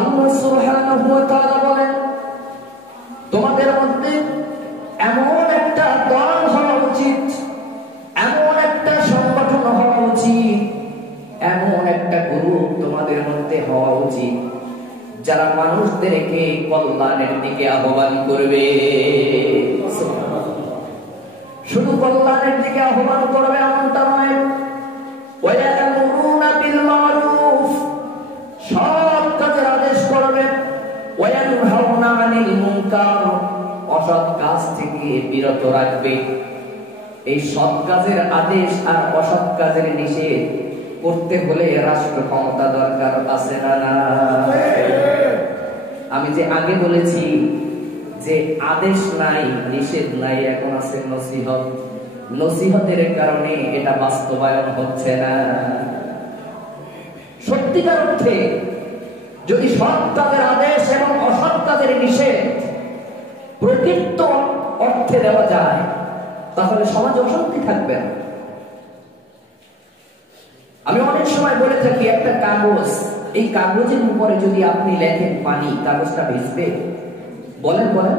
আল্লাহ সুবহানাহু ওয়া তাআলা বলেন, তোমাদের মধ্যে এমন একটা দল হওয়া উচিত, এমন একটা সংগঠন হওয়া উচিত, এমন একটা গ্রুপ তোমাদের মধ্যে হওয়া উচিত যারা মানুষদেরকে কল্যাণের দিকে আহ্বান করবে। শুধু কল্যাণের দিকে আহ্বান করবে এমনটা নয়, ওয়ায়ামুরুনা বিল মারুফ, সৎ কাজের আদেশ করবে, ওয়ায়ানহাউনা আনিল মুনকার, অসৎ কাজ থেকে বিরত রাখবে। এই সৎ কাজের আদেশ আর অসৎ কাজের নিষেধ করতে হলে রাষ্ট্র ক্ষমতা দরকার আছে না? আমি যে আগে বলেছি যে আদেশ নাই, নিষেধ নাই, এখন আছে নসিহত। নসিহতের কারণে এটা বাস্তবায়ন হচ্ছে না। সত্যিকার অর্থে যদি সৎ কাজের আদেশ এবং অসৎ কাজের নিষেধ প্রকৃত অর্থে দেওয়া যায় তাহলে সমাজে অশান্তি থাকবে না। আমি অনেক সময় বলে থাকি, একটা কাগজ, এই কাগজের উপরে যদি আপনি লেখেন পানি, কাগজটা ভিজবে? বলেন বলেন,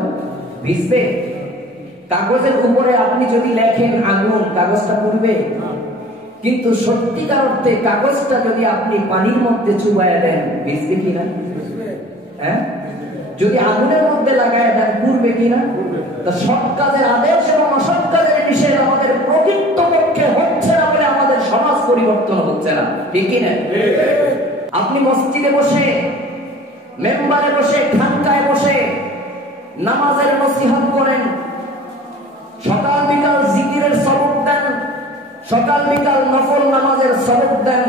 ভিজবে? কাগজের উপরে আপনি যদি লেখেন আগুন, কাগজটা পুড়বে? কিন্তু সত্যিকার অর্থে কাগজটা যদি আপনি পানির মধ্যে চুবাইয়া দেন, ভিজবে কিনা? হ্যাঁ, যদি আগুনের মধ্যে লাগায় দেন, পুড়বে কিনা? তো সৎ কাজের আদেশ এবং অসৎ কাজের নিষেধ আমাদের প্রকৃত পক্ষে হচ্ছে না বলে আমাদের সমাজ পরিবর্তন হচ্ছে না, ঠিক কিনা? আপনি মসজিদে বসে, মেম্বারে বসে, খানকায় বসে নামাজের নসিহত করেন, সকাল বিকাল জিকিরের সবক দেন, সকাল বিকাল নফল নামাজের সবক দেন,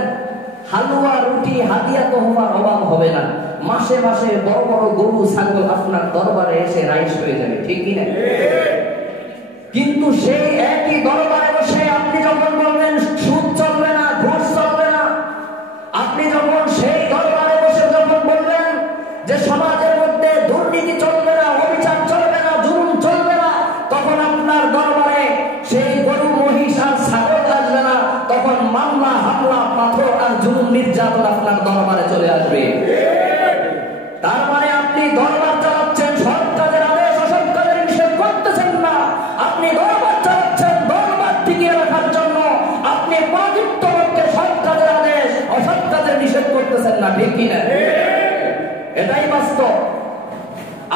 হালুয়া রুটি হাদিয়া তোহফার অভাব হবে না। মাসে মাসে বড় বড় গরু ছাগল আপনার দরবারে এসে রাইস হয়ে যাবে, ঠিক কিনা? কিন্তু সেই একই দরবারে বসে আপনি যখন বলবেন সুদ চলবে না, ঘুষ চলবে না, আপনি যখন সেই দরবারে বসে যখন বলবেন যে সমাজের মধ্যে দুর্নীতি চলবে না, অবিচার চলবে না, জুলুম চলবে না, তখন আপনার দরবারে সেই গরু মহিষ আর ছাগল আসবে না, তখন মামলা হামলা পাথর আর জুলুম নির্যাতন আপনার দরবারে চলে আসবে। তার মানে আপনি দরবার চালাচ্ছেন, সৎ কাজের আদেশ অসৎ কাজের নিষেধ করতেছেন না। আপনি দরবার চালাচ্ছেন দরবার টিকিয়ে রাখার জন্য, আপনি প্রকৃত পক্ষে সৎ কাজের আদেশ অসৎ কাজের নিষেধ করতেছেন না, ঠিক কিনা? এটাই বাস্তব।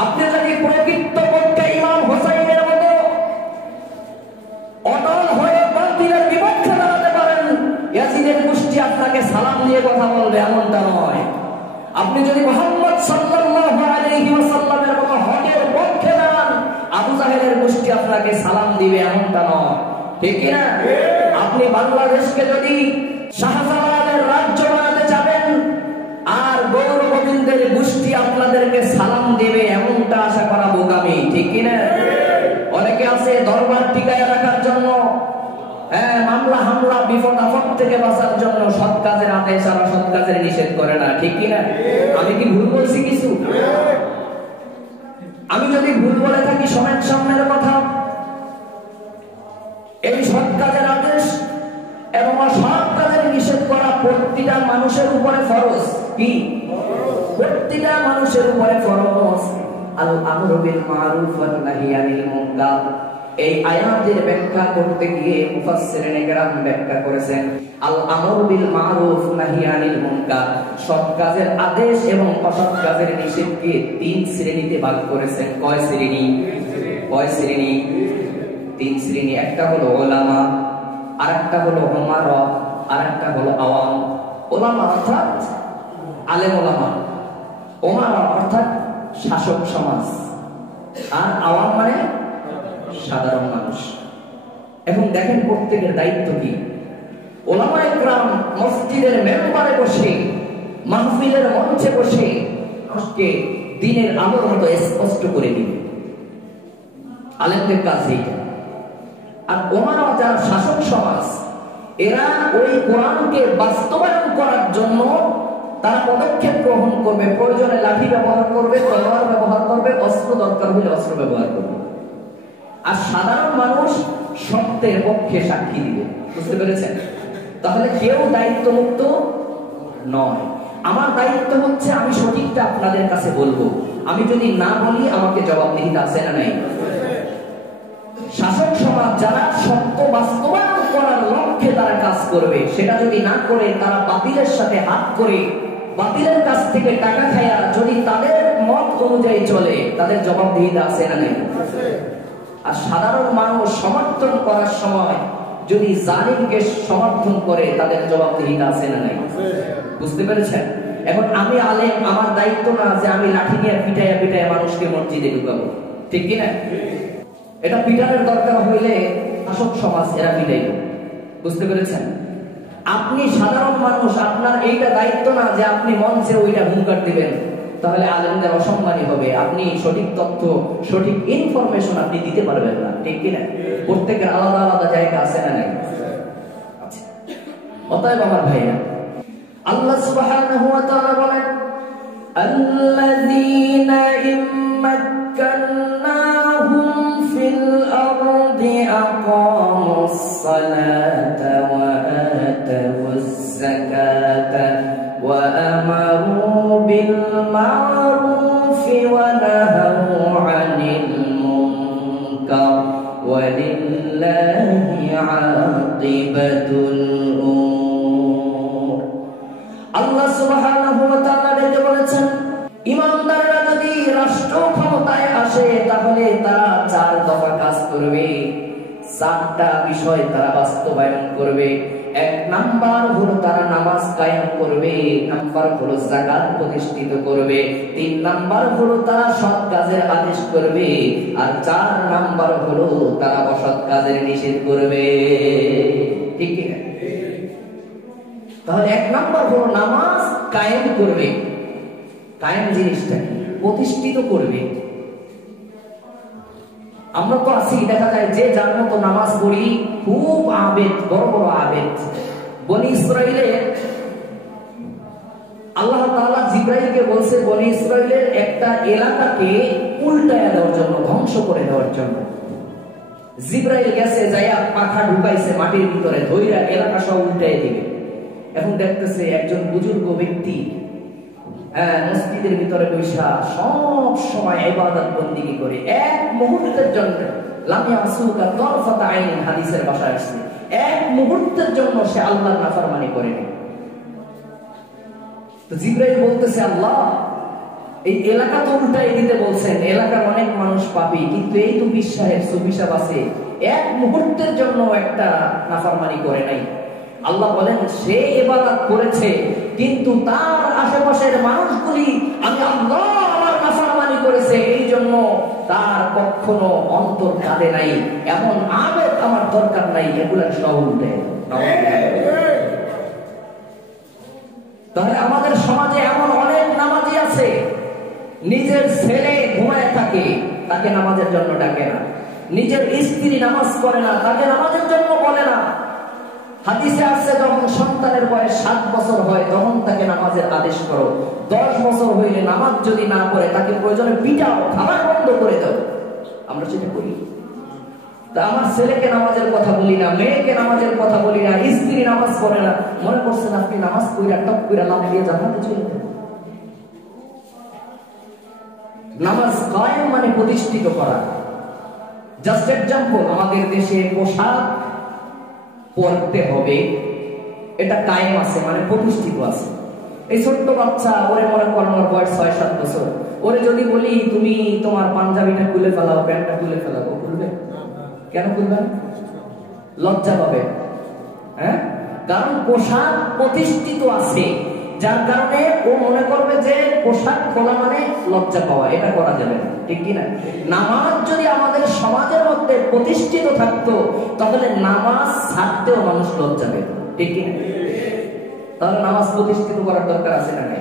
আপনি যদি প্রকৃত পক্ষে ইমাম হোসাইনের মতো অটল হয়ে বাতিলের বিপক্ষে দাঁড়াতে পারেন, ইয়াজিদের গোষ্ঠী আপনাকে সালাম দিয়ে কথা বলবে এমনটা নয়। আপনি যদি মুহাম্মদ সাল্লাল্লাহু আলাইহি ওয়াসাল্লামের মতো হকের পক্ষে দাঁড়ান, আবু জাহেলের গোষ্ঠী আপনাকে সালাম দিবে এমনটা নয়, ঠিক কিনা? আপনি বাংলাদেশকে যদি শাহজালালের রাজ্য বানাতে চাবেন আর গৌর গোবিন্দের গোষ্ঠী আপনাদেরকে সালাম দেবে এমনটা আশা করা বোকামি, ঠিক কিনা? অনেকে আছে দরবার টিকায় রাখার জন্য, হ্যাঁ, মামলা হামলা বিপদ আপদ থেকে বাঁচার জন্য সৎ কাজের আদেশ আর অসৎ কাজের নিষেধ করে না, ঠিক কিনা? আমি কি ভুল বলছি কিছু? আমি যদি ভুল বলে থাকি সমাজ সামনের কথা, এই সৎ কাজের আদেশ এবং অসৎ কাজের নিষেধ করা প্রতিটা মানুষের উপরে ফরজ। কি? প্রতিটা মানুষের উপরে ফরজ। আল আমরু বিল মারুফ ওয়ান নাহি আনিল মুনকার। এই আয়াতের ব্যাখ্যা করতে গিয়ে মুফাসসিরিনে কেরাম ব্যাখ্যা করেছেন, আল আমরু বিল মারুফ নাহি আনিল মুনকার, সৎ কাজের আদেশ এবং অসৎ কাজের নিষেধকে তিন শ্রেণীতে ভাগ করেছেন। কয় শ্রেণী? কয় শ্রেণী? তিন শ্রেণী। একটা হলো উলামা, আরেকটা হলো উমারা, আরেকটা হলো আওয়াম। উলামা অর্থাৎ আলেম উলামা, উমারা অর্থাৎ শাসক সমাজ, আর আওয়াম মানে সাধারণ মানুষ। এখন দেখেন প্রত্যেকের দায়িত্ব কি। উলামায়ে কেরাম মসজিদের মেম্বারে বসে, মাহফিলের মঞ্চে বসে আজকে দিনের আলোর মতো স্পষ্ট করে দিবে, আলেমদের কাজ এইটা। আর উমারা যারা শাসক সমাজ, এরা ওই কোরআনকে বাস্তবায়ন করার জন্য তারা পদক্ষেপ গ্রহণ করবে, প্রয়োজনে লাঠি ব্যবহার করবে, তলোয়ার ব্যবহার করবে, অস্ত্র দরকার হলে অস্ত্র ব্যবহার করবে। আর সাধারণ মানুষ সত্যের পক্ষে সাক্ষী দিবে। বুঝতে পেরেছেন? তাহলে কেউ দায়িত্ব মুক্ত নয়। আমার দায়িত্ব হচ্ছে আমি সঠিক সঠিকটা আপনাদের কাছে বলবো। আমি যদি না বলি আমাকে জবাবদিহিতা আছে না নাই? শাসক সমাজ যারা সত্য বাস্তবায়ন করার লক্ষ্যে তারা কাজ করবে, সেটা যদি না করে তারা বাতিলের সাথে হাত করে বাতিলের কাছ থেকে টাকা খায়া যদি তাদের মত অনুযায়ী চলে, তাদের জবাবদিহিতা আছে না নাই? আর সাধারণ মানুষ সমর্থন করার সময় যদি জালিমকে সমর্থন করে, তাদের জবাবদিহিতা আছে না নাই? বুঝতে পেরেছেন? এখন আমি আলেম, আমার দায়িত্ব না যে আমি লাঠি নিয়ে পিটাইয়া পিটাইয়া মানুষকে মসজিদে ঢুকাবো, ঠিক কিনা? এটা পিটানোর দরকার হইলে শাসক সমাজ এরা পিটাইব। বুঝতে পেরেছেন? আপনি সাধারণ মানুষ, আপনার এইটা দায়িত্ব না যে আপনি মঞ্চে ওইটা হুঙ্কার দিবেন, তাহলে আলেমদের অসম্মানী হবে। আপনি সঠিক তথ্য, সঠিক ইনফরমেশন আপনি দিতে পারবেন না, ঠিক কিনা? প্রত্যেকের আলাদা আলাদা জায়গা আছে না নাই? অতএব আমার ভাইরা, আল্লাহ সুবহানাহু ওয়া তাআলা বলেন, আল্লাযীনা ইম্মাক্কান্নাহুম ফিল আরদি আকামুস সালাতা ওয়া আতাউজ যাকাতা ওয়া আমারু বিল মা'রুফি ওয়া নাহাউ আনিল মুনকার ওয়া লিল্লাহি আকিবাতুল উমুর। আল্লাহ সুবহানাহু ওয়া তাআলা বলেছেন, ইমানদাররা যদি রাষ্ট্র ক্ষমতায় আসে তাহলে তারা 4 দফা কাজ করবে, 4টা বিষয় তারা বাস্তবায়ন করবে। 1 নাম্বার হলো তারা নামাজ কায়েম করবে, নাম্বার হলো যাকাত প্রতিষ্ঠিত করবে, 3 নাম্বার হলো তারা সৎ কাজের আদেশ করবে, আর 4 নাম্বার হলো তারা অসৎ কাজের নিষেধ করবে, ঠিক কি না? তাহলে 1 নাম্বার হলো নামাজ কায়েম করবে। কায়েম জিনিসটা কি? প্রতিষ্ঠিত করবে। আমরা তো আছি, দেখা যায় যে যার মতো নামাজ পড়ি, খুব আবেদ, বড় বড় আবেদ। বনি ইসরাইলের আল্লাহ তাআলা জিবরাইলকে বলছে বনি ইসরাইলের একটা এলাকাকে উল্টায়া দেওয়ার জন্য, ধ্বংস করে দেওয়ার জন্য। জিবরাইল গেছে, যাইয়া পাখা ঢুকাইছে মাটির ভিতরে, ধইরা এলাকা সব উল্টাই দিবে। এখন দেখতেছে একজন বুজুর্গ ব্যক্তি মসজিদের ভিতরে বৈশা সব সময় ইবাদত বন্দেগী করে, এক মুহূর্তের জন্য লাম ইয়াসুকা তরফাত আইন, হাদিসের ভাষায় আসছে, এক মুহূর্তের জন্য সে আল্লাহর নাফরমানি করেনি। তো জিবরাইল বলতেছে, আল্লাহ এই এলাকা তো উল্টাই দিতে বলছেন, এলাকার অনেক মানুষ পাপী, কিন্তু এই তো বিশ্বাসের সুবিশাব আছে, এক মুহূর্তের জন্য একটা নাফরমানি করে নাই। আল্লাহ বলেন, সে ইবাদত করেছে কিন্তু তার আশেপাশের মানুষগুলি আমি আল্লাহ আমার নাফরমানি করেছে, এই জন্য তার কখনো অন্তর কাঁদে নাই। এমন আবেদ আমার দরকার নাই, এগুলা সব উল্টে। তাহলে আমাদের সমাজে এমন অনেক নামাজি আছে, নিজের ছেলে ঘুমায় থাকে, তাকে নামাজের জন্য ডাকে না। নিজের স্ত্রী নামাজ পড়ে না, তাকে নামাজের জন্য বলে না। হাদিসে আছে, যখন সন্তানের বয়স 7 বছর হয় তখন তাকে নামাজের আদেশ করো। 10 বছর হইলে নামাজ যদি না পড়ে তাকে প্রয়োজনে পিটাও, খাবার বন্ধ করে দাও। আমরা সেটা করি। তা আমার ছেলেকে নামাজের কথা বলি না, মেয়েকে নামাজের কথা বলি না, স্ত্রী নামাজ পড়ে না, মনে করছেন আপনি নামাজ পড়া টপ করে লাভ দিয়ে জান্নাতে চলে যাবেন? নামাজ কায়েম মানে প্রতিষ্ঠিত করা। জাস্ট এক্সাম্পল, আমাদের দেশে পোশাক পড়তে হবে, এটা কায়েম আছে মানে প্রতিষ্ঠিত আছে। এই ছোট্ট বাচ্চা, ওরে মনে করেন ওর বয়স 6-7 বছর, ওরে যদি বলি তুমি তোমার পাঞ্জাবিটা খুলে ফেলাও, প্যান্টটা খুলে ফেলাও, ও খুলবে? কেন খুলবে? লজ্জা পাবে। হ্যাঁ, কারণ পোশাক প্রতিষ্ঠিত আছে, যার কারণে ও মনে করবে যে পোশাক খোলা মানে লজ্জা পাওয়া, এটা করা যাবে না, ঠিক কিনা? নামাজ যদি আমাদের সমাজের মধ্যে প্রতিষ্ঠিত থাকতো তাহলে নামাজ ছাড়তেও মানুষ লজ্জা পেত, ঠিক কিনা? তাহলে নামাজ প্রতিষ্ঠিত করার দরকার আছে না নাই?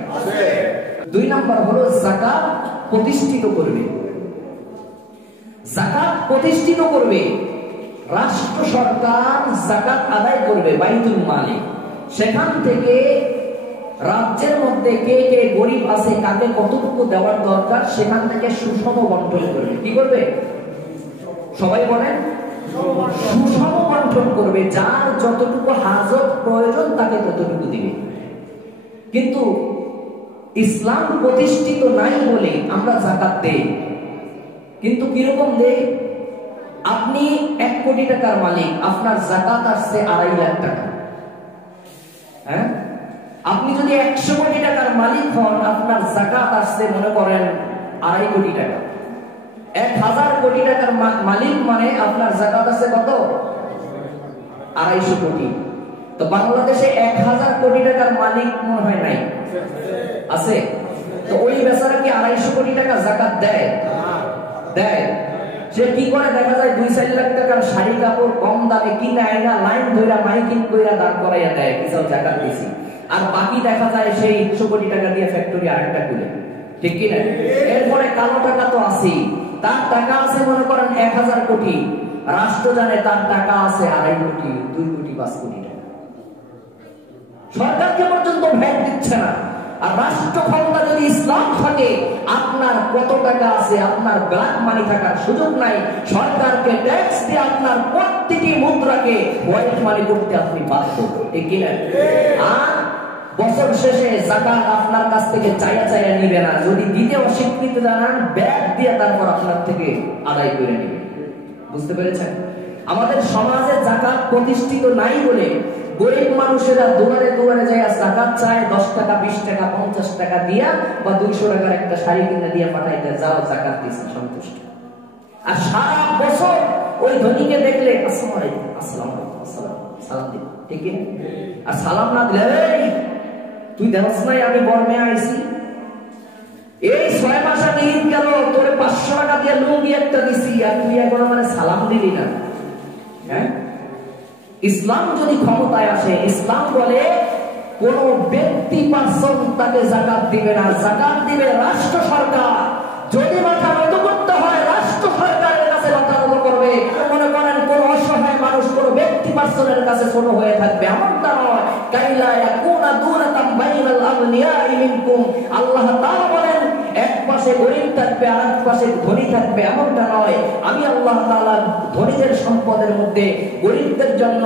2 নাম্বার হলো যাকাত প্রতিষ্ঠিত করবে। যাকাত প্রতিষ্ঠিত করবে, রাষ্ট্র সরকার যাকাত আদায় করবে বাইতুল মালে, সেখান থেকে রাজ্যের মধ্যে কে কে গরিব আছে, কাকে কতটুকু দেওয়ার দরকার, সেখান থেকে সুষম বন্টন করবে। কি করবে? সবাই বলেন, সুষম বন্টন করবে। যার যতটুকু হাজত প্রয়োজন তাকে ততটুকু দিবে। কিন্তু ইসলাম প্রতিষ্ঠিত নাই বলে আমরা যাকাত দেই, কিন্তু কিরকম দেই? আপনি 1 কোটি টাকার মালিক, আপনার যাকাত আসছে 2.5 লাখ টাকা। হ্যাঁ, আপনি যদি 100 কোটি টাকার মালিক হন, আপনার যাকাত আসছে মনে করেন 2.5 কোটি টাকা। 1000 কোটি টাকার মালিক মানে আপনার যাকাত আছে কত? 250 কোটি। তো বাংলাদেশে 1000 কোটি টাকার মালিক মনে হয় নাই, আছে? তো ওই বেচারা কি 250 কোটি টাকা যাকাত দেয়? দেয়। সে কি করে? দেখা যায় 2-4 লাখ টাকার শাড়ি কাপড় কম দামে কিনে আয়না লাইন ধইরা মাইকিং কইরা দাঁড় করাইয়া দেয়, কিছু যাকাত দিছি। আর বাকি দেখা যায় সেই 100 কোটি টাকা দিয়ে ফ্যাক্টরি আরেকটা খুলে, ঠিক কি না? এরপরে কালো টাকা তো আছেই, তার টাকা আছে মনে করেন 1000 কোটি, রাষ্ট্র জানে তার টাকা আছে 2.5 কোটি, 2 কোটি 5 কোটি টাকা। সরকারকে পর্যন্ত ভ্যাট দিচ্ছে না। আর রাষ্ট্র ক্ষমতা যদি ইসলাম থাকে, আপনার কত টাকা আছে, আপনার ব্ল্যাক মানি থাকার সুযোগ নাই। সরকারকে ট্যাক্স দিয়ে আপনার প্রতিটি মুদ্রাকে হোয়াইট মানি করতে আপনি বাধ্য, ঠিক কি না? আর বছর শেষে যাকাত আপনার কাছ থেকে চাইয়া চাইয়া নিবে না, যদি দিতে অস্বীকৃতি জানান ব্যাগ দিয়ে তারপর আপনার থেকে আদায় করে নেবে। বুঝতে পেরেছেন? আমাদের সমাজে যাকাত প্রতিষ্ঠিত নাই বলে গরিব মানুষেরা দুয়ারে দুয়ারে যায় যাকাত চায়, 10 টাকা 20 টাকা 50 টাকা দিয়া বা 200 টাকার একটা শাড়ি কিনে দিয়া পাঠাইতে, যাও যাকাত দিছে, সন্তুষ্ট। আর সারা বছর ওই ধনীকে দেখলে আসসালামু আলাইকুম, আসসালামু আলাইকুম, আসসালাম, সালাম দিন, ঠিক কি? আর সালাম না দিলে, এই তুই দেখছ নাই আমি বর্মে আইছি, এই 6 মাস আগে ঈদ গেল, তোরে 500 টাকা দিয়ে লুঙ্গি একটা দিছি, আর তুই এখন মানে সালাম দিলি না। হ্যাঁ, ইসলাম যদি ক্ষমতায় আসে, ইসলাম বলে কোন ব্যক্তি পার্সন তাকে যাকাত দিবে না, যাকাত দিবে রাষ্ট্র সরকার। যদি মাথা নত করতে হয়, রাষ্ট্র সরকারের কাছে মাথা নত করবে। মনে করেন কোন অসহায় মানুষ কোন ব্যক্তি পার্সনের কাছে ছোট হয়ে থাকবে, এমনটা নয়। কাইলা ইয়াকুনা দুনাতাম বাইনাল আগনিয়াই মিনকুম, আল্লাহ তাআলা বলেন এক পাশে গরীব থাকবে আর এক পাশে ধনী থাকবে, এমনটা নয়। আমি আল্লাহ তাআলা ধনীদের সম্পদের মধ্যে গরীবদের জন্য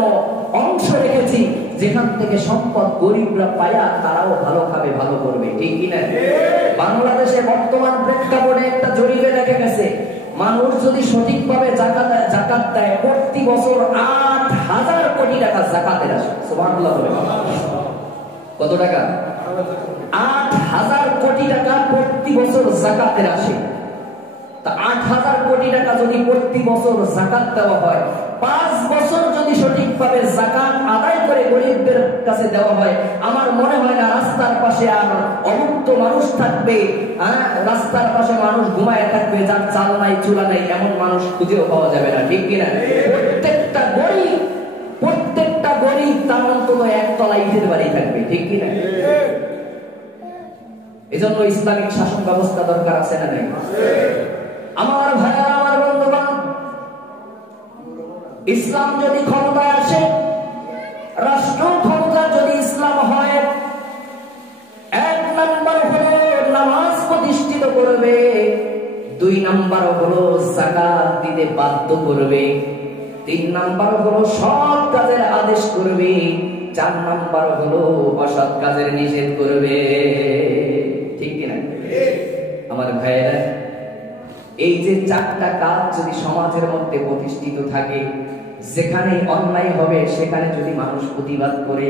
অংশ রেখেছি, যেখান থেকে সম্পদ গরীবরা পায়া তারাও ভালো খাবে, ভালো করবে, ঠিক কি না? বাংলাদেশে বর্তমান প্রেক্ষাপটে একটা জরিপে দেখা গেছে, মানুষ যদি সঠিকভাবে যাকাত দেয়, প্রতি বছর 8000 কোটি টাকা যাকাতের আসে। সুবহানাল্লাহ বলে। কত টাকা? 8000 কোটি টাকা প্রতি বছর যাকাতের আসে। তা 8000 কোটি টাকা যদি প্রতি বছর যাকাত দেওয়া হয়, 5 বছর যদি সঠিকভাবে যাকাত আদায় করে গরিবদের কাছে দেওয়া হয়, আমার মনে হয় না রাস্তার পাশে আর অমুক্ত মানুষ থাকবে। রাস্তার পাশে মানুষ ঘুমায় থাকবে, যার চাল নাই চুলা নাই, এমন মানুষ খুঁজেও পাওয়া যাবে না, ঠিক কিনা? প্রত্যেকটা গরিব তার অন্তত একতলা ইটের বাড়ি থাকবে, ঠিক কিনা? এজন্য ইসলামিক শাসন ব্যবস্থা দরকার আছে না নাই? আমার ভাইরা, আমার বন্ধুগণ, ইসলাম যদি ক্ষমতায় আসে, রাষ্ট্র ক্ষমতা যদি ইসলাম হয়, 1 নাম্বার হলো নামাজ প্রতিষ্ঠিত করবে, 2 নাম্বার হলো যাকাত দিতে বাধ্য করবে, 3 নাম্বার হলো সৎ কাজের আদেশ করবে, 4 নাম্বার হলো অসৎ কাজের নিষেধ করবে, ঠিক কিনা? আমার ভাইয়েরা, এই যে 4টা কাজ যদি সমাজের মধ্যে প্রতিষ্ঠিত থাকে, যেখানে অন্যায় হবে সেখানে যদি মানুষ প্রতিবাদ করে,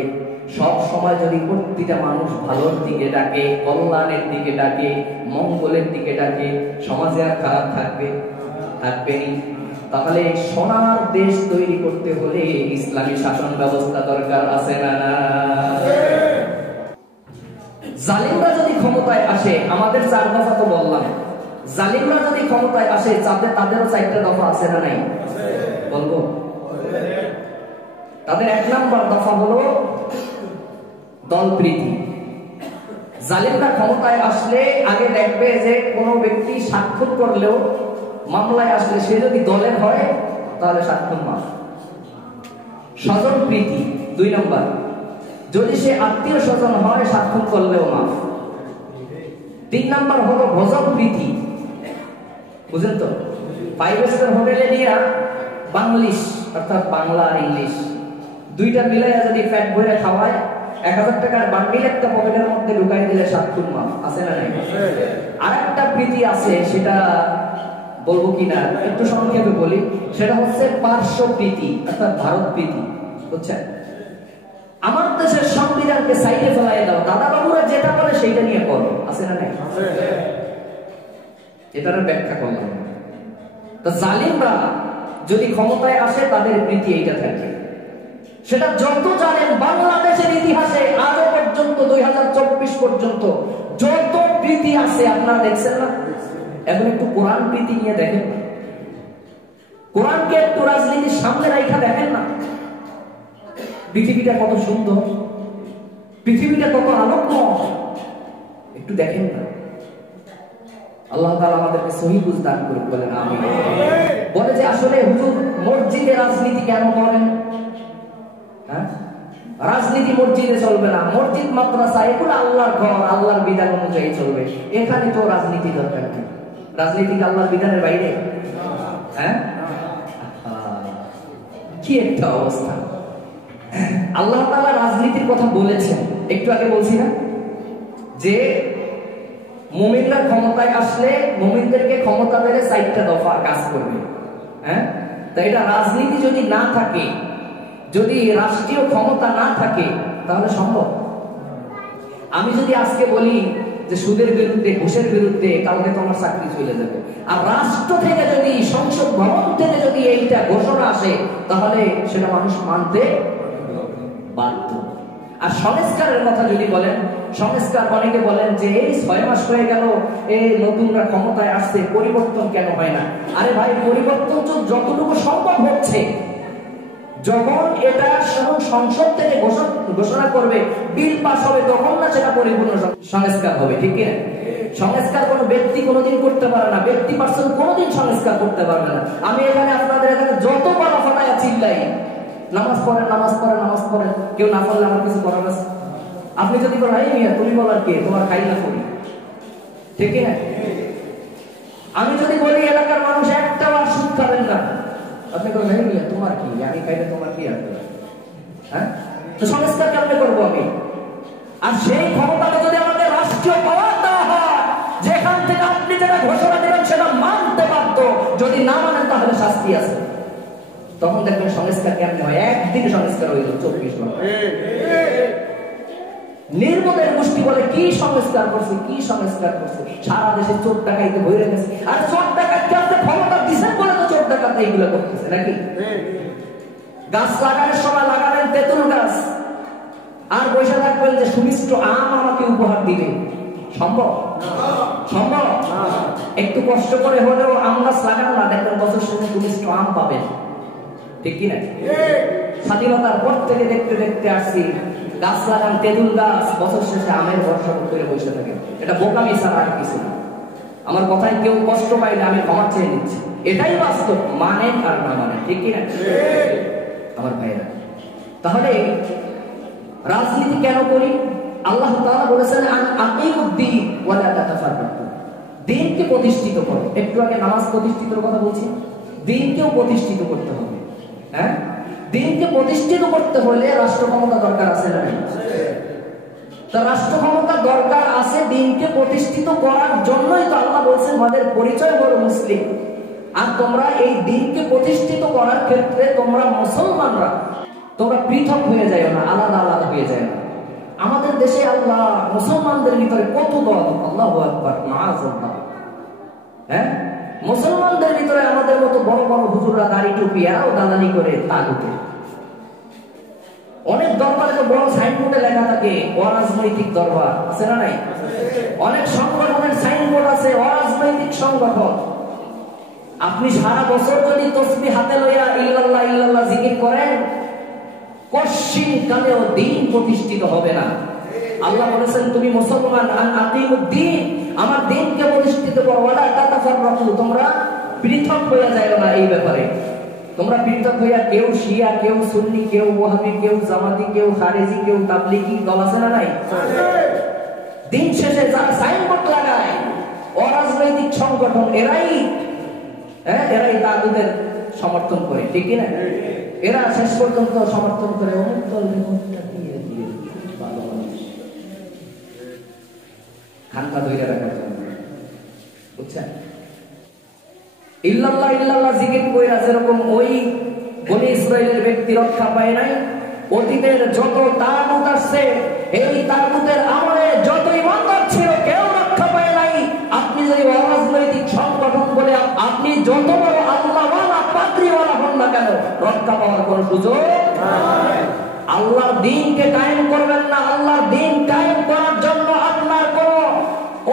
সব সময় যদি প্রতিটা মানুষ ভালোর দিকে ডাকে, কল্যাণের দিকে ডাকে, মঙ্গলের দিকে ডাকে, সমাজে আর খারাপ থাকবে? থাকবেনি। তাহলে সোনার দেশ তৈরি করতে হলে ইসলামী শাসন ব্যবস্থা দরকার আছে না? জালিমরা যদি ক্ষমতায় আসে, আমাদের 4 দফা তো বললাম, জালিমরা যদি ক্ষমতায় আসে, তাদেরও 4টা দফা আছে না নাই? বলবো। তাদের 1 নাম্বার দফা হলো দলপ্রীতি। জালিমরা ক্ষমতায় আসলে আগে দেখবে যে কোন ব্যক্তি স্বাক্ষর করলেও, মামলায় আসলে সে যদি দলের হয় তাহলে স্বাক্ষর মাফ। স্বজন প্রীতি 2 নাম্বার, যদি সে আত্মীয় স্বজন হয় স্বাক্ষর করলেও মাফ। 3 নাম্বার হলো ভোজন প্রীতি, বুঝেন তো? 5 স্টার হোটেলে নিয়ে বাংলিশ, অর্থাৎ বাংলা আর ইংলিশ 2টা মিলাইয়া যদি ফ্যাট ভরে খাওয়ায়, 1000 টাকার বান্ডিল একটা পকেটের মধ্যে ঢুকাই দিলে 7 খুন মাফ, আছে না নাই? আরেকটা প্রীতি আছে, সেটা বলবো কিনা একটু সংক্ষেপে বলি। সেটা হচ্ছে পার্শ্ব প্রীতি, অর্থাৎ ভারত প্রীতি। বুঝছেন? আমার দেশের সংবিধানকে সাইডে ফেলাই দাও, দাদা বাবুরা যেটা বলে সেইটা নিয়ে করো, আছে না নাই? এটার ব্যাখ্যা করলাম। তো জালিমরা যদি ক্ষমতায় আসে তাদের প্রীতি এইটা থাকে। সেটা যত জানেন বাংলাদেশের ইতিহাসে আজও পর্যন্ত 2024 পর্যন্ত যত প্রীতি আছে আপনারা দেখছেন না? এখন একটু কোরআন প্রীতি নিয়ে দেখেন না, কোরআনকে একটু রাজনীতির সামনে রাখা দেখেন না। পৃথিবীটা কত সুন্দর, পৃথিবীটা কত আলোকময়, একটু দেখেন না। আল্লাহ তাআলা আমাদেরকে সহি বুঝ দান করুন, বলেন আমিন। বলে যে আসলে হুজুর মসজিদে রাজনীতি কেন করেন? হ্যাঁ, রাজনীতি মসজিদে চলবে না, মসজিদ মাদ্রাসা এগুলো আল্লাহর ঘর, আল্লাহর বিধান অনুযায়ী চলবে, এখানে তো রাজনীতি দরকার নেই। রাজনীতি আল্লাহর বিধানের বাইরে? হ্যাঁ, কি একটা অবস্থা। আল্লাহ তাআলা রাজনীতির কথা বলেছেন, একটু আগে বলছি না যে মুমিনরা ক্ষমতায় আসলে মুমিনদেরকে ক্ষমতা দিলে 4টা দফা কাজ করবে। হ্যাঁ, তো এটা রাজনীতি যদি না থাকে, যদি রাষ্ট্রীয় ক্ষমতা না থাকে, তাহলে সম্ভব? আমি যদি আজকে বলি যে সুদের বিরুদ্ধে, ঘুষের বিরুদ্ধে, কালকে তোমার চাকরি চলে যাবে, আর রাষ্ট্র থেকে যদি, সংসদ ভবন থেকে যদি এইটা ঘোষণা আসে, তাহলে সেটা মানুষ মানতে বাধ্য। আর সংস্কারের কথা যদি বলেন, সংস্কার অনেকে বলেন যে এই 6 মাস হয়ে গেল, এই নতুনরা ক্ষমতায় আসছে, পরিবর্তন কেন হয় না? আরে ভাই, পরিবর্তন তো যতটুকু সম্ভব হচ্ছে। যখন এটা সংসদ থেকে ঘোষণা করবে, বিল পাস হবে, তখন না সেটা পরিপূর্ণ সংস্কার হবে, ঠিক কিনা? সংস্কার কোনো ব্যক্তি কোনোদিন করতে পারে না, ব্যক্তি পার্সন কোনোদিন সংস্কার করতে পারবে না। আমি এখানে আপনাদের এখানে যত বড় ফটায় চিল্লাই, নামাজ পড়েন, নামাজ পড়েন, নামাজ পড়েন, কেউ না পড়লে আমার কিছু করার আছে? আপনি যদি বলেন এই মিয়া তুমি বলার কে, তোমার খাই না করি, ঠিক কিনা? আমি যদি বলি এলাকার মানুষ একটা বার সুদ খাবেন না, আপনি বলেন এই মিয়া তোমার কি, আমি খাইলে তোমার কি আছে? হ্যাঁ, তো সংস্কার কেমনে করবো আমি? আর সেই ক্ষমতাটা যদি আমাদের রাষ্ট্রীয় পাওয়ার দেওয়া হয়, যেখান থেকে আপনি যেটা ঘোষণা দেবেন সেটা মানতে বাধ্য, যদি না মানেন তাহলে শাস্তি আছে। তখন দেখবেন সংস্কার কেমন হয়। একদিন সংস্কার হইল 24 মাস। নির্মলের গোষ্ঠী বলে কি সংস্কার করছে, কি সংস্কার করছে, সারা দেশে চোর ডাকাইতে ভরে গেছে। আর চোর ডাকাতকে আপনি ক্ষমতা দিচ্ছেন বলে তো চোর ডাকাত এইগুলো করতেছে নাকি? গাছ লাগানোর সময় লাগাবেন তেঁতুল গাছ, আর বসে থাকবেন যে সুমিষ্ট আম আমাকে উপহার দিবে। সম্ভব? সম্ভব? একটু কষ্ট করে হলেও আম গাছ লাগানো না, দেখবেন বছর শেষে সুমিষ্ট আম পাবেন, ঠিক কিনা? স্বাধীনতার পর থেকে দেখতে দেখতে আসছি, গাছ লাগান তেঁতুল গাছ, বছর শেষে আমের বর্ষা করে বসে থাকে। এটা বোকামি ছাড়া আর কিছু না। আমার কথায় কেউ কষ্ট পাইলে আমি ক্ষমা চেয়ে নিচ্ছি, এটাই বাস্তব, মানেন আর না মানেন, ঠিক কিনা আমার ভাইরা? তাহলে রাজনীতি কেন করি? আল্লাহ তাআলা বলেছেন আকিমুদ্দিন ওয়ালা তাতাফাররাকু, দিনকে প্রতিষ্ঠিত করো। একটু আগে নামাজ প্রতিষ্ঠিতের কথা বলছি, দিনকেও প্রতিষ্ঠিত করতে হবে। হ্যাঁ, দিনকে প্রতিষ্ঠিত করতে হলে রাষ্ট্র ক্ষমতা দরকার আছে না? তা রাষ্ট্র ক্ষমতা দরকার আছে দিনকে প্রতিষ্ঠিত করার জন্যই তো আল্লাহ বলছেন আমাদের পরিচয় হলো মুসলিম। আর তোমরা এই দিনকে প্রতিষ্ঠিত করার ক্ষেত্রে তোমরা মুসলমানরা তোমরা পৃথক হয়ে যায় না, আলাদা আলাদা হয়ে যায় না। আমাদের দেশে আল্লাহ মুসলমানদের ভিতরে কত দল, আল্লাহু আকবার, মাআযাল্লাহ। হ্যাঁ, মুসলমানদের ভিতরে আমাদের মতো বড় বড় হুজুররা দাড়ি টুপি, এরাও দালালি করে তাগুতে। অনেক দরবারে তো বড় সাইনবোর্ডে লেখা থাকে অরাজনৈতিক দরবার, আছে না নাই? অনেক সংগঠনের সাইনবোর্ড আছে অরাজনৈতিক সংগঠন। আপনি সারা বছর যদি তসবিহ হাতে লইয়া ইল্লাল্লাহ ইল্লাল্লাহ জিকির করেন, কশিন কালেও দিন প্রতিষ্ঠিত হবে না। আল্লাহ বলেছেন তুমি মুসলমান, আকিমুদ্দিন, আমার দিনকে প্রতিষ্ঠিত করো, ওয়ালা তাতাফাররাকু, তোমরা পৃথক হয়ে যায় না। এই ব্যাপারে তোমরা পৃথক হইয়া কেউ শিয়া, কেউ সুন্নি, কেউ ওয়াহাবি, কেউ জামাতি, কেউ খারেজি, কেউ তাবলিগি দল আছে না নাই? দিন শেষে যারা সাইনবোর্ড লাগায় অরাজনৈতিক সংগঠন, এরাই তাগুদের সমর্থন করে, ঠিক কিনা? এরা শেষ পর্যন্ত সমর্থন করে অমুক দল ভালো খানকা ধরে রাখার জন্য, বুঝছেন? ইল্লাল্লাহ ইল্লাল্লাহ জিকির কইরা যেরকম ওই বনি ইসরাইলের ব্যক্তি রক্ষা পায় নাই, অতীতের যত তাগুত আসছে এই তাগুতের আমলে যত ইমানদার ছিল কেউ রক্ষা পায় নাই। আপনি যদি অরাজনৈতিক সংগঠন বলে আপনি যত বড় আল্লাহওয়ালা পাদ্রীওয়ালা হন না কেন, রক্ষা পাওয়ার কোনো সুযোগ নাই। আল্লাহর দ্বীনকে কায়েম করবেন না, আল্লাহর দ্বীন কায়েম করার জন্য আপনার কোনো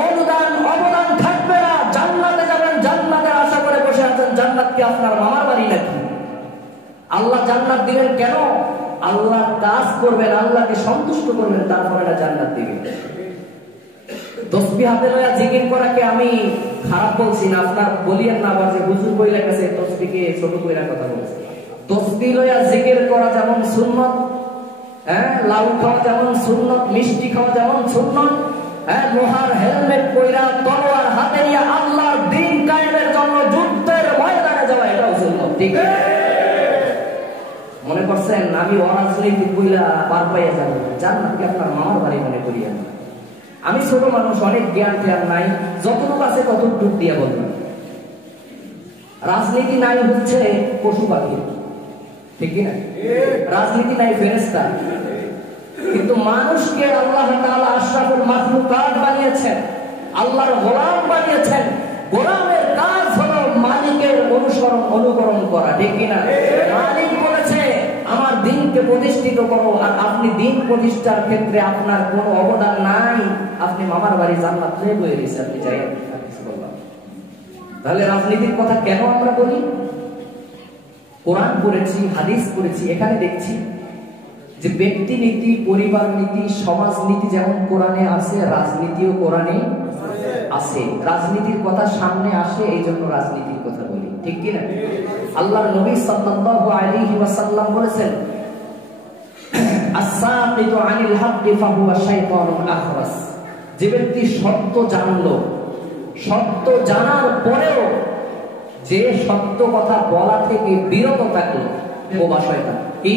অনুদান অবদান থাকবে না। জান্নাতে যাবেন, জান্নাতের আশা করে বসে আছেন, জান্নাত কি আপনার মামার বাড়ি নাকি? আল্লাহ জান্নাত দিবেন কেন? আল্লাহ কাজ করবেন, আল্লাহকে সন্তুষ্ট করবেন, তারপরে না জান্নাত দিবেন। তসবিহ হাতে লইয়া জিকির করাকে আমি খারাপ বলছি না, আপনার বলিয়েন না আবার যে হুজুর কইলা গেছে তসবিহকে ছোট কইরা কথা বলছে। তসবিহ লইয়া জিকির করা যেমন সুন্নাত, লাউ খাওয়া যেমন সুন্নাত, মিষ্টি খাওয়া যেমন সুন্নাত, লোহার হেলমেট পইরা তলোয়ার হাতে নিয়ে আল্লাহর দ্বীন কায়েমের জন্য যুদ্ধের ময়দানে যাওয়া এটাও সুন্নাত, ঠিক আছে? মনে করছেন আমি অরাজনৈতিক বইলা পার পাইয়া যাবো, জান্নাত কি আপনার মামার বাড়ি মনে করিয়া? আমি ছোট মানুষ, অনেক জ্ঞান জ্ঞান নাই, যতটুকু আছে ততটুকু দিয়া বলবো। রাজনীতি নাই হচ্ছে পশু পাখি, ঠিক না? রাজনীতি নাই ফেরেশতা, কিন্তু মানুষকে আল্লাহ তাআলা আশরাফুল মাখলুকাত বানিয়েছেন, আল্লাহর গোলাম বানিয়েছেন। গোলামের কাজ হলো মালিকের অনুসরণ অনুকরণ করা, ঠিক কিনা? মালিক বলেছে আমার দ্বীনকে প্রতিষ্ঠিত করো, আর আপনি দ্বীন প্রতিষ্ঠার ক্ষেত্রে আপনার কোনো অবদান নাই, আপনি মামার বাড়ি জান্নাত লয়ে বয়ে দিয়েছে, আপনি যাই কিছু বললাম। তাহলে রাজনীতির কথা কেন আমরা বলি? কোরআন পড়েছি, হাদিস পড়েছি, এখানে দেখছি যে ব্যক্তি নীতি, পরিবার নীতি, সমাজ নীতি যেমন কোরআনে আছে, রাজনীতিও কোরআনে আছে। রাজনীতির কথা সামনে আসে, এই জন্য রাজনীতির কথা বলি, ঠিক কি না? আল্লাহর নবী সাল্লাল্লাহু আলাইহি ওয়াসাল্লাম বলেছেন, আস-সাকিতু আনিল হাক্কি ফাহুয়া শাইতানুন আখরাস। যে ব্যক্তি সত্য জানলো, সত্য জানার পরেও যে সত্য কথা বলা থেকে বিরত থাকলো, বোবা শয়তান। কি?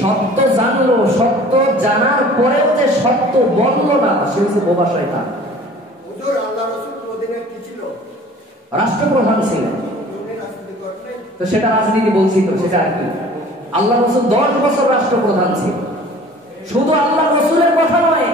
সত্য জানলো, সত্য জানার পরেও যে সত্য বললো না, সে হচ্ছে বোবা শয়তান। রাষ্ট্রপ্রধান ছিলেন, তো সেটা রাজনীতি বলছি, তো সেটা আর কি? আল্লাহ রাসূল 10 বছর রাষ্ট্রপ্রধান ছিল। শুধু আল্লাহ রাসূলের কথা নয়,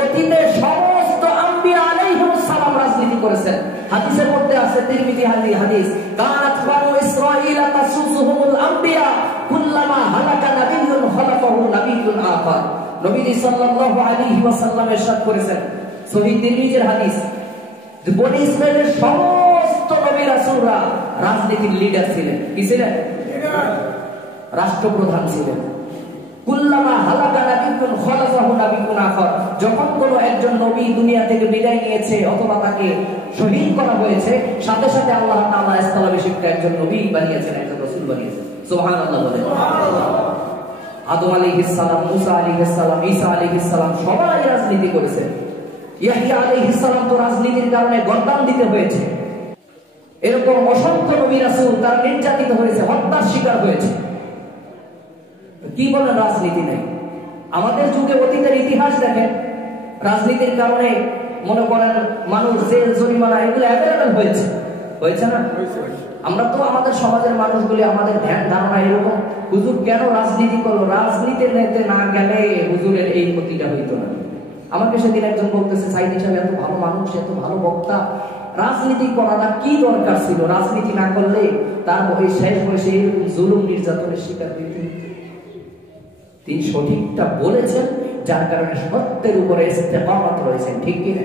অতীতে সমস্ত আম্বিয়া আলাইহিস সালাম রাজনীতি করেছেন। হাদিসের মধ্যে আছে, তিরমিজি হাদিস, কানাত বানু ইসরাঈল তাসুসুহুমুল আম্বিয়া কুল্লামা হালাকা নাবিয়্যুন খালাফাহু নাবিয়্যুন আখার। নবী সাল্লাল্লাহু আলাইহি ওয়াসাল্লাম ইরশাদ করেছেন, সহিহ তিরমিজির হাদিস, যে বনি ইসরাইলের সমস্ত নবী রাসূলরা রাজনীতির লিডার ছিলেন। কি ছিলেন? রাষ্ট্রপ্রধান ছিলেন। কুল্লামা হালাকা নাবিয়্যুন খালাফাহু নাবিয়্যুন আখার। যখন কোনো একজন নবী দুনিয়া থেকে বিদায় নিয়েছে অথবা তাকে শহীদ করা হয়েছে, সাথে সাথে আল্লাহ তাআলা স্থলাভিষিক্ত একজন নবী বানিয়েছেন, একজন রাসূল বানিয়েছেন। সুবহানাল্লাহ বলেন। আদম আলাইহিস সালাম, মুসা আলাইহিস সালাম, ঈসা আলাইহিস সালাম সবাই রাজনীতি করেছেন। ইয়াহইয়া আলাইহিস সালাম তো রাজনীতির কারণে গর্দান দিতে হয়েছে। এরকম অসংখ্য নবী রাসূল তারা নির্যাতিত হয়েছে, হত্যার শিকার হয়েছে। কি বলেন রাজনীতি নাই? আমাদের যুগে অতীতের ইতিহাস দেখেন, রাজনীতির কারণে মনে করেন মানুষ জেল জরিমানা এগুলো অ্যাভেলেবল হয়েছে, হয়েছে না? আমরা তো আমাদের সমাজের মানুষগুলি আমাদের ধ্যান ধারণা এরকম, হুজুর কেন রাজনীতি করলো, রাজনীতির নেতে না গেলে হুজুরের এই ক্ষতিটা হইতো না। আমাকে সেদিন একজন বলতেছে, সাইদ হিসাবে এত ভালো মানুষ, এত ভালো বক্তা, রাজনীতি করাটা কি দরকার ছিল? রাজনীতি না করলে তার ওই শেষ বয়সে এরকম জুলুম নির্যাতনের শিকার দিতে। তিনি সঠিকটা বলেছেন, যার কারণে সত্যের উপরে ইস্তেকামত রয়েছেন, ঠিক কি না?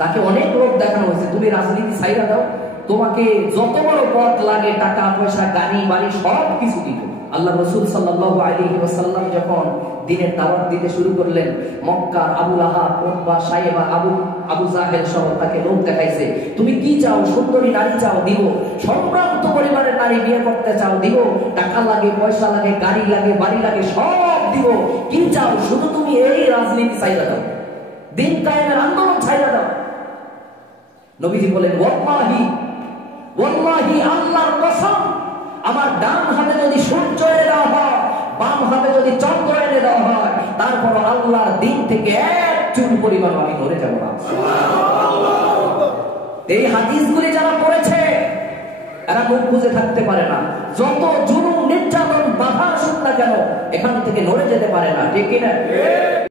তাকে অনেক লোক দেখানো হয়েছে, তুমি রাজনীতি ছাইরা দাও, তোমাকে যত বড় পদ লাগে, টাকা পয়সা গাড়ি বাড়ি সব কিছু দিত। আল্লাহ রাসূল সাল্লাল্লাহু আলাইহি ওয়াসাল্লাম যখন দ্বীনের দাওয়াত দিতে শুরু করলেন, মক্কার আবু লাহাব, উতবা, সাইবা, আবু জাহেল সহ তাকে লোক দেখাইছে, তুমি কি চাও? সুন্দরী নারী চাও, দিব। সম্ভ্রান্ত পরিবারের নারী বিয়ে করতে চাও, দিব। টাকা লাগে, পয়সা লাগে, গাড়ি লাগে, বাড়ি লাগে, সব দিব। কি চাও? শুধু তুমি এই রাজনীতি ছাইরা দাও, দ্বীন কায়েমের আন্দোলন ছাইরা দাও। নবীজি বলেন, ওয়াল্লাহি ওয়াল্লাহি, আল্লাহর কসম, আমার ডান হাতে যদি সূর্য এনে দেওয়া হয়, বাম হাতে যদি চন্দ্র এনে দেওয়া হয়, তারপর আল্লাহর দ্বীন থেকে এক চুল পরিমাণ আমি নড়ে যাব না। এই হাদিসগুলি যারা পড়েছে এরা মুখ বুঝে থাকতে পারে না। যত জুলুম নির্যাতন বাধা আসুক না কেন এখান থেকে নড়ে যেতে পারে না, ঠিক কিনা?